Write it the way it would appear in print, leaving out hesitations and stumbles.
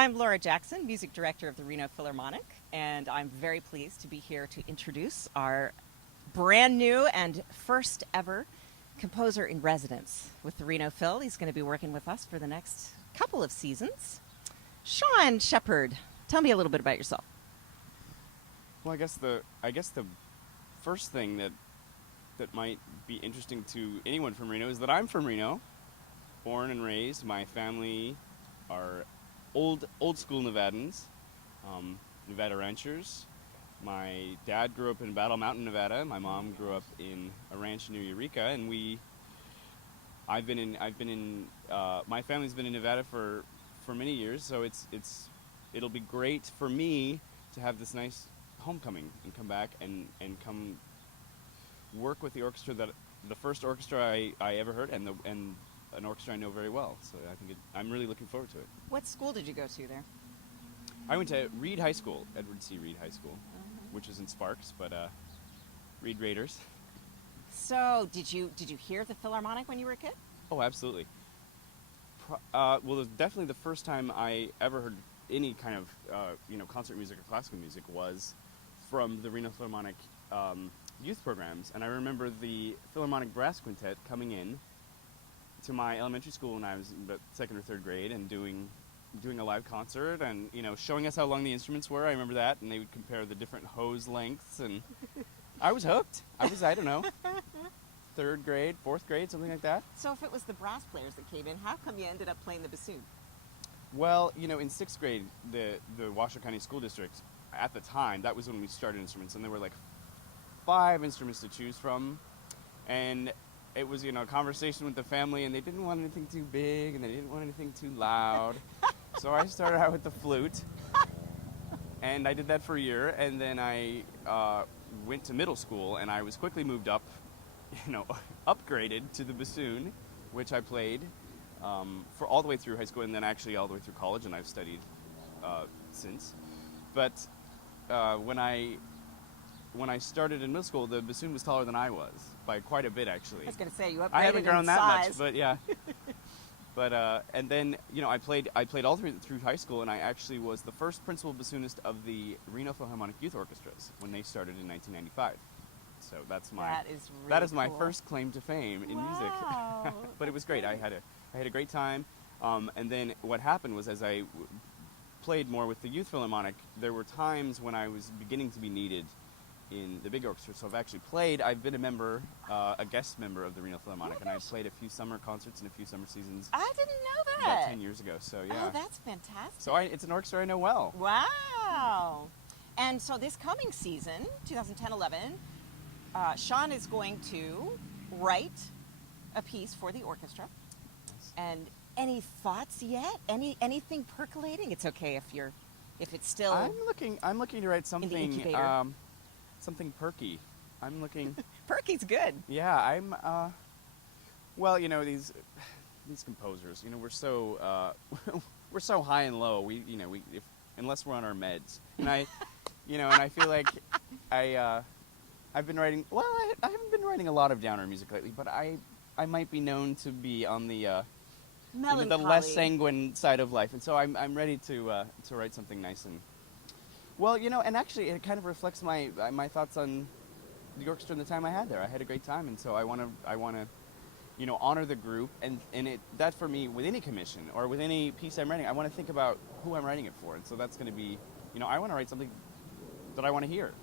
I'm Laura Jackson, music director of the Reno Philharmonic, and I'm very pleased to be here to introduce our brand new and first ever composer in residence with the Reno Phil. He's going to be working with us for the next couple of seasons. Sean Shepard, tell me a little bit about yourself. Well, I guess the first thing that might be interesting to anyone from Reno is that I'm from Reno, born and raised. My family are old school Nevadans, Nevada ranchers. My dad grew up in Battle Mountain, Nevada. My mom grew up in a ranch near Eureka, and my family's been in Nevada for many years. So it'll be great for me to have this nice homecoming and come back and come work with the orchestra, that the first orchestra I ever heard, and an orchestra I know very well. So I'm really looking forward to it. What school did you go to there? I went to Reed High School, Edward C. Reed High School, which is in Sparks, but Reed Raiders. So did you hear the Philharmonic when you were a kid? Oh, absolutely. Well, it was definitely the first time I ever heard any kind of concert music or classical music was from the Reno Philharmonic youth programs. And I remember the Philharmonic Brass Quintet coming in to my elementary school when I was in about second or third grade and doing a live concert and showing us how long the instruments were. I remember that, and they would compare the different hose lengths, and I was hooked. I don't know, third grade, fourth grade, something like that. So if it was the brass players that came in, how come you ended up playing the bassoon? Well, in sixth grade, the Washoe County School District, at the time, that was when we started instruments, and there were like 5 instruments to choose from, and it was, a conversation with the family, and they didn't want anything too big, and they didn't want anything too loud. So I started out with the flute, and I did that for a year, and then I went to middle school, and I was quickly moved up, upgraded to the bassoon, which I played for all the way through high school, and then actually all the way through college, and I've studied since. But when I started in middle school, the bassoon was taller than I was, by quite a bit, actually. I was going to say, you upgraded I haven't grown in that size. much, but yeah. But and then I played all through high school, and I actually was the first principal bassoonist of the Reno Philharmonic Youth Orchestras when they started in 1995. So that is my cool. first claim to fame in music. But it was great. I had a great time. And then what happened was, as I played more with the Youth Philharmonic, there were times when I was beginning to be needed in the big orchestra. So I've been a member, a guest member of the Reno Philharmonic, and I played a few summer concerts and a few summer seasons. I didn't know that. About 10 years ago, so yeah. Oh, that's fantastic. So it's an orchestra I know well. Wow. And so this coming season, 2010-11, Sean is going to write a piece for the orchestra. And any thoughts yet? Anything percolating? It's okay if it's still. I'm looking to write something. In the incubator. Something perky. I'm looking. Perky's good. Yeah, I'm. Well, these composers, we're so we're so high and low. Unless we're on our meds, and and I feel like I've been writing. Well, I haven't been writing a lot of downer music lately, but I might be known to be on the the less sanguine side of life, and so I'm ready to write something nice and. Well, and actually it kind of reflects my thoughts on the orchestra and the time I had there. I had a great time, and so I want to honor the group, and that for me, with any commission or with any piece I'm writing, I want to think about who I'm writing it for, and so that's going to be, I want to write something that I want to hear.